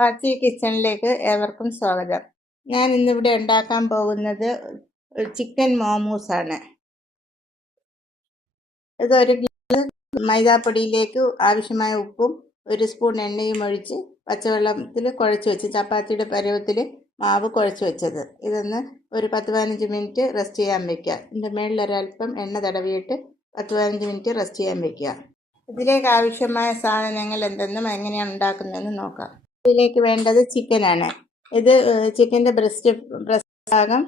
പാച്ചി കിച്ചണിലേക്ക് ഏവർക്കും സ്വാഗതം. ഞാൻ ഇന്നിവിടെ ഉണ്ടാക്കാൻ പോകുന്നത് ചിക്കൻ മോമോസാണ്. ഇതൊരു മൈദാപ്പൊടിയിലേക്ക് ആവശ്യമായ ഉപ്പും 1 സ്പൂൺ എണ്ണയും ഒഴിച്ച് പച്ചവെള്ളത്തിൽ കുഴച്ച് വെച്ച് ചപ്പാത്തിയുടെ പരുവത്തിൽ മാവ് കുഴച്ച് വെച്ചത്. ഇതൊന്ന് ഒരു 10-15 മിനിറ്റ് റെസ്റ്റ് ചെയ്യാൻ വയ്ക്കുക. ഇതിൻ്റെ മുകളിൽ ഒരല്പം എണ്ണ തടവിയിട്ട് 10-15 മിനിറ്റ് റെസ്റ്റ് ചെയ്യാൻ വയ്ക്കുക. ഇതിലേക്ക് ആവശ്യമായ സാധനങ്ങൾ എന്തെന്നും എങ്ങനെയാണ് ഉണ്ടാക്കുന്നതെന്ന് നോക്കാം. ഇതിലേക്ക് വേണ്ടത് ചിക്കനാണ്. ഇത് ചിക്കൻ്റെ ബ്രസ്റ്റ് ഭാഗം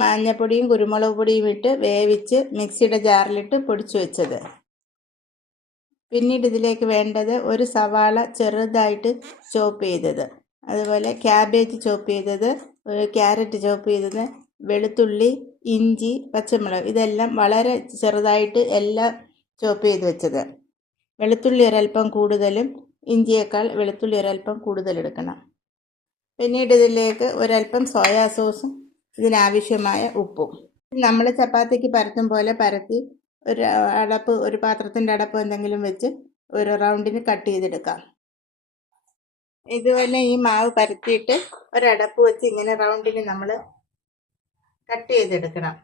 മഞ്ഞപ്പൊടിയും കുരുമുളക് പൊടിയും ഇട്ട് വേവിച്ച് മിക്സിയുടെ ജാറിലിട്ട് പൊടിച്ചു വെച്ചത്. പിന്നീട് ഇതിലേക്ക് വേണ്ടത് ഒരു സവാള ചെറുതായിട്ട് ചോപ്പ് ചെയ്തത്, അതുപോലെ ക്യാബേജ് ചോപ്പ് ചെയ്തത്, ക്യാരറ്റ് ചോപ്പ് ചെയ്തത്, വെളുത്തുള്ളി, ഇഞ്ചി, പച്ചമുളക് ഇതെല്ലാം വളരെ ചെറുതായിട്ട് എല്ലാം ചോപ്പ് ചെയ്ത് വെച്ചത്. വെളുത്തുള്ളി ഒരല്പം കൂടുതലും ഇഞ്ചിയേക്കാൾ വെളുത്തുള്ളി ഒരല്പം കൂടുതലെടുക്കണം. പിന്നീട് ഇതിലേക്ക് ഒരല്പം സോയാ സോസും ഇതിനാവശ്യമായ ഉപ്പും. നമ്മൾ ചപ്പാത്തിക്ക് പരത്തും പോലെ പരത്തി ഒരു പാത്രത്തിൻ്റെ അടപ്പ് എന്തെങ്കിലും വെച്ച് ഒരു റൗണ്ടിന് കട്ട് ചെയ്തെടുക്കാം. ഇതുപോലെ ഈ മാവ് പരത്തിയിട്ട് ഒരടപ്പ് വെച്ച് ഇങ്ങനെ റൗണ്ടിന് നമ്മൾ കട്ട് ചെയ്തെടുക്കണം.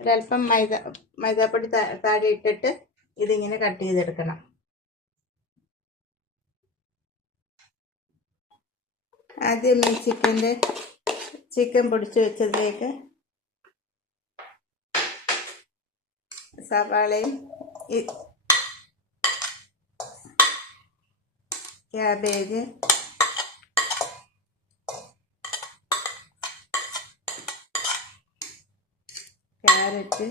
ഒരല്പം മൈദാപ്പൊടി താഴെ ഇട്ടിട്ട് ഇതിങ്ങനെ കട്ട് ചെയ്തെടുക്കണം. ആദ്യം ഈ ചിക്കൻ പൊടിച്ച് വെച്ചതിലേക്ക് സവാളയും ക്യാബേജ്, ക്യാരറ്റ്,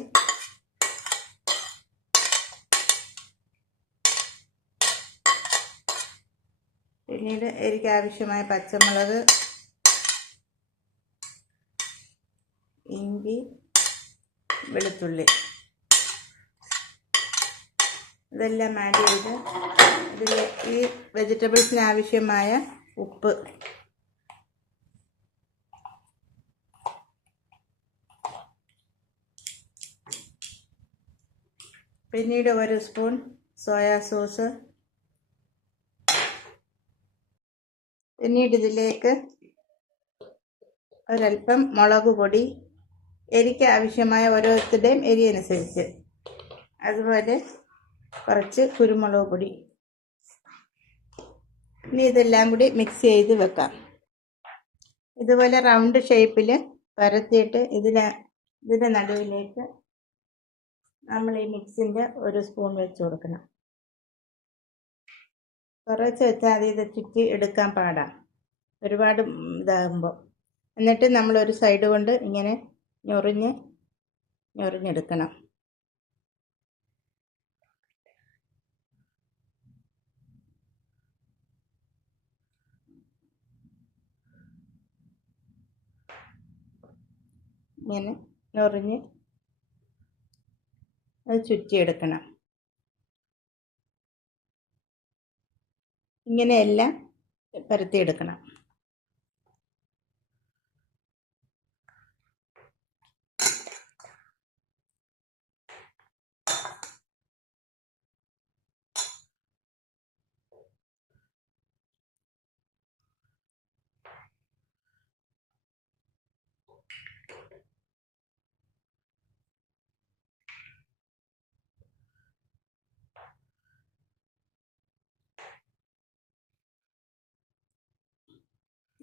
പിന്നീട് എനിക്ക് ആവശ്യമായ പച്ചമുളക്, ഇഞ്ചി, വെളുത്തുള്ളി ഇതെല്ലാം ആഡ് ചെയ്ത് ഇതിൽ ഈ വെജിറ്റബിൾസിന് ആവശ്യമായ ഉപ്പ്, പിന്നീട് 1 സ്പൂൺ സോയാ സോസ്, പിന്നീട് ഇതിലേക്ക് ഒരല്പം മുളക് പൊടി, എരിക്ക് ആവശ്യമായ ഓരോരുത്തരുടെയും എരി അനുസരിച്ച്, അതുപോലെ കുറച്ച് കുരുമുളക് പൊടി. ഇനി ഇതെല്ലാം കൂടി മിക്സ് ചെയ്ത് വെക്കാം. ഇതുപോലെ റൗണ്ട് ഷേപ്പിൽ പരത്തിയിട്ട് ഇതിൻ്റെ നടുവിലേക്ക് നമ്മൾ ഈ മിക്സിൻ്റെ 1 സ്പൂൺ വെച്ച് കൊടുക്കണം. കുറച്ച് വെച്ചാൽ അത് ഇത് ചുറ്റി എടുക്കാൻ പാടാം ഒരുപാട് ഇതാകുമ്പോൾ. എന്നിട്ട് നമ്മളൊരു സൈഡ് കൊണ്ട് ഇങ്ങനെ ഞൊറിഞ്ഞെടുക്കണം. ഇങ്ങനെ ഞൊറിഞ്ഞ് അത് ചുറ്റിയെടുക്കണം. ഇങ്ങനെയെല്ലാം പരത്തിയെടുക്കണം.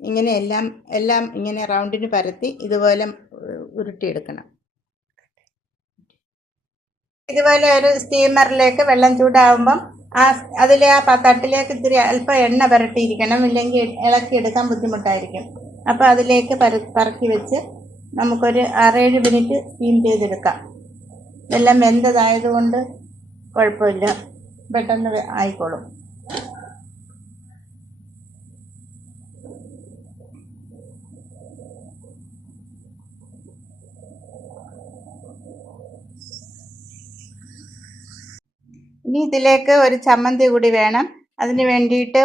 ഇങ്ങനെ എല്ലാം ഇങ്ങനെ റൗണ്ടിന് പരത്തി ഇതുപോലെ ഉരുട്ടിയെടുക്കണം. ഇതുപോലെ ഒരു സ്റ്റീമറിലേക്ക് വെള്ളം ചൂടാകുമ്പം അതിലെ തട്ടിലേക്ക് ഇത്തിരി അല്പം എണ്ണ പുരട്ടിയിരിക്കണം, ഇല്ലെങ്കിൽ ഇളക്കിയെടുക്കാൻ ബുദ്ധിമുട്ടായിരിക്കും. അപ്പോൾ അതിലേക്ക് പറക്കി വെച്ച് നമുക്കൊരു 6-7 മിനിറ്റ് സ്റ്റീം ചെയ്തെടുക്കാം. ഇതെല്ലാം വെന്തതായതുകൊണ്ട് കുഴപ്പമില്ല, പെട്ടെന്ന് ആയിക്കോളും. ഇനി ഇതിലേക്ക് ഒരു ചമ്മന്തി കൂടി വേണം. അതിന് വേണ്ടിയിട്ട്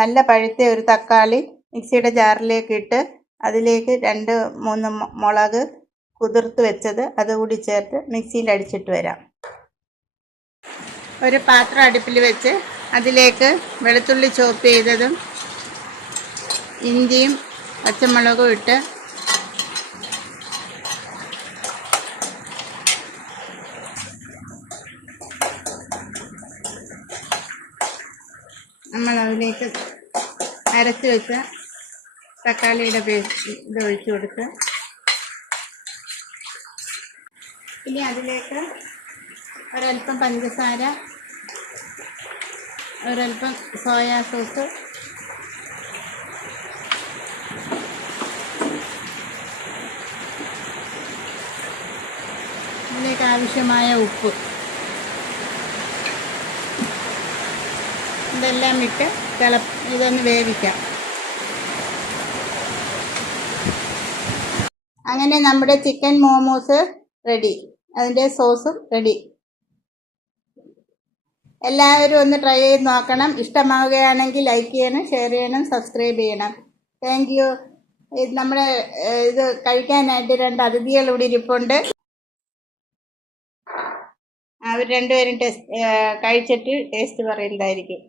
നല്ല പഴുത്ത ഒരു തക്കാളി മിക്സിയുടെ ജാറിലേക്ക് ഇട്ട് അതിലേക്ക് 2-3 മുളക് കുതിർത്ത് വെച്ചത് അതുകൂടി ചേർത്ത് മിക്സിയിൽ അടിച്ചിട്ട് വരാം. ഒരു പാത്രം അടുപ്പിൽ വെച്ച് അതിലേക്ക് വെളുത്തുള്ളി ചോപ്പ് ചെയ്തതും ഇഞ്ചിയും പച്ചമുളകും ഇട്ട് നമ്മൾ അതിലേക്ക് അരച്ച് വെച്ച തക്കാളിയുടെ പേസ്റ്റ് ഇത് ഒഴിച്ചു കൊടുത്ത് ഇനി അതിലേക്ക് ഒരൽപ്പം പഞ്ചസാര, ഒരൽപ്പം സോയാ സോസ്, ഇതിലേക്ക് ആവശ്യമായ ഉപ്പ് ഇതെല്ലാം ഇട്ട് ഇതൊന്ന് വേവിക്കാം. അങ്ങനെ നമ്മുടെ ചിക്കൻ മോമോസ് റെഡി. അതിൻ്റെ സോസും റെഡി. എല്ലാവരും ഒന്ന് ട്രൈ ചെയ്ത് നോക്കണം. ഇഷ്ടമാവുകയാണെങ്കിൽ ലൈക്ക് ചെയ്യണം, ഷെയർ ചെയ്യണം, സബ്സ്ക്രൈബ് ചെയ്യണം. Thank you. നമ്മുടെ ഇത് കഴിക്കാനായിട്ട് 2 അതിഥികൾ ഇവിടെ ഇരിപ്പുണ്ട്. അവർ രണ്ടുപേരും കഴിച്ചിട്ട് ടേസ്റ്റ് പറയുന്നതായിരിക്കും.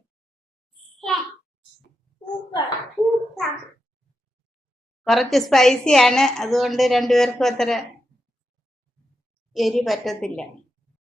കുറച്ച് സ്പൈസിയാണ്, അതുകൊണ്ട് 2 പേർക്കും അത്ര എരി പറ്റത്തില്ല.